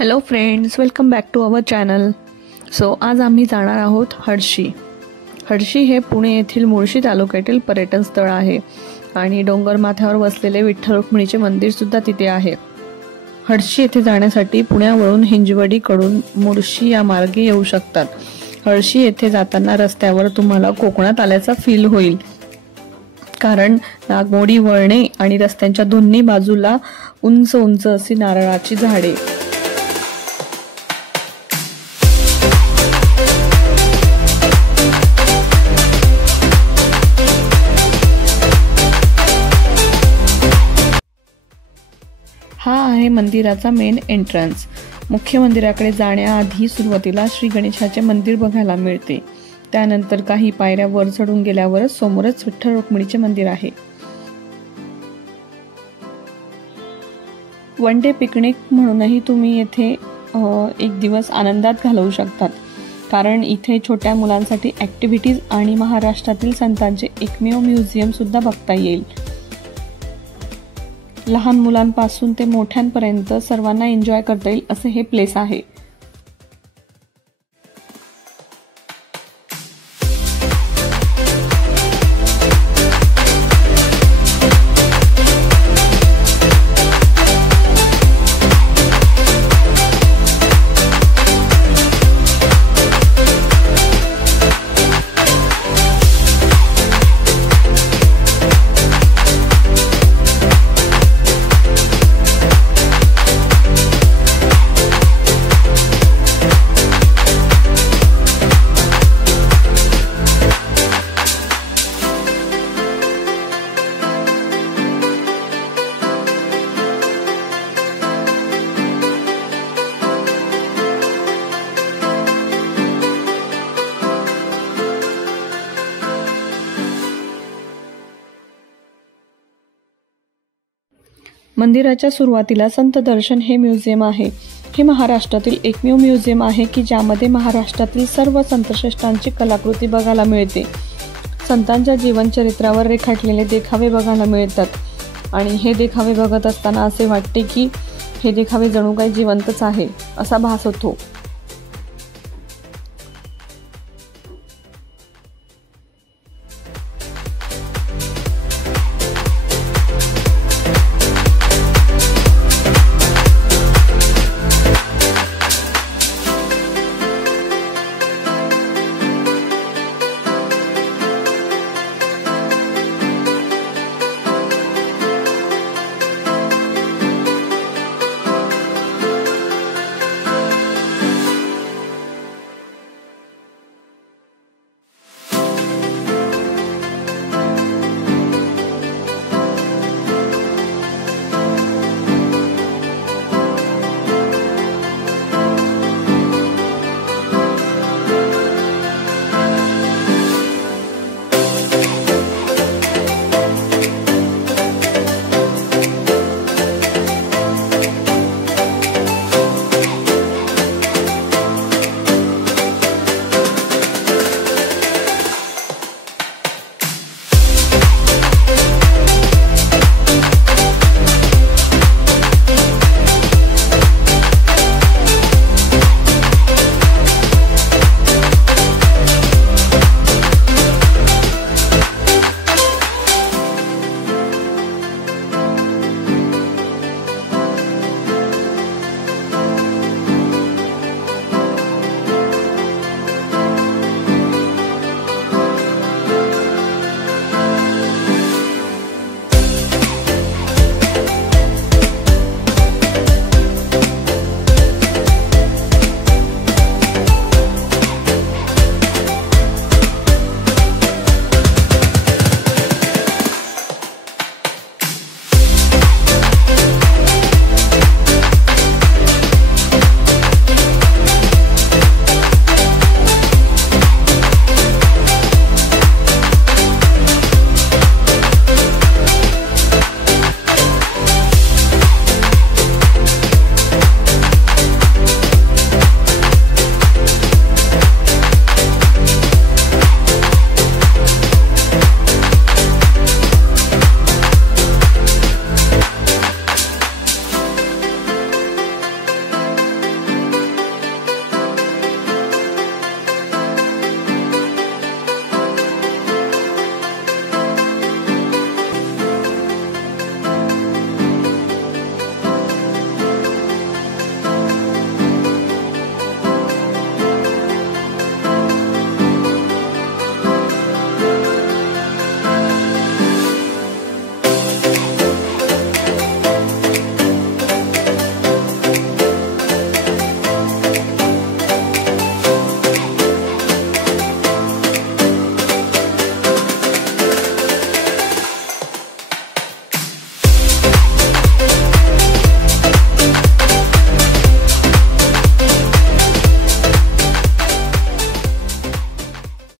Hello friends, welcome back to our channel. So आज आम्ही जाणार आहोत हडशी. हडशी हे पुणे येथील मुळशी तालुक्यातील पर्यटन स्थळ आहे आणि डोंगर माथ्यावर वसलेले विठ्ठल रुक्मिणीचे मंदिरसुद्धा तिथे आहे. हडशी येथे जाण्यासाठी पुण्यावरून हिंजवडीकडून मुळशी या मार्गे येऊ शकतात. हडशी येथे जाताना रस्त्यावर तुम्हाला कोकणात आल्याचा फील होईल, कारण नागमोडी वळणे आणि रस्त्यांच्या दोन्ही बाजूला उंच उंच अशी नारळाची झाडे. हा आहे मंदिराचा मेन एंट्रन्स. मुख्य मंदिराकडे जाण्याआधी सुरुवातीला श्री गणेशाचे मंदिर बघायला मिळते. त्यानंतर काही पायऱ्या वर चढून गेल्यावरच समोरच विठ्ठल रुक्मिणीचे मंदिर आहे. वन डे पिकनिक म्हणूनही तुम्ही येथे एक दिवस आनंदात घालवू शकतात, कारण इथे छोट्या मुलांसाठी ॲक्टिव्हिटीज आणि महाराष्ट्रातील संतांचे एकमेव म्युझियम सुद्धा बघता येईल. लहान मुलांपासून ते मोठ्यांपर्यंत सर्वांना एन्जॉय करता येईल असे हे प्लेस आहे. मंदिराच्या सुरुवातीला संत दर्शन हे म्युझियम आहे. हे महाराष्ट्रातील एकमेव म्युझियम आहे की ज्यामध्ये महाराष्ट्रातील सर्व संतश्रेष्ठांची कलाकृती बघायला मिळते. संतांच्या जीवनचरित्रावर रेखाटलेले देखावे बघायला मिळतात आणि हे देखावे बघत असताना असे वाटते की हे देखावे जणू काही जिवंतच आहे असा भास होतो.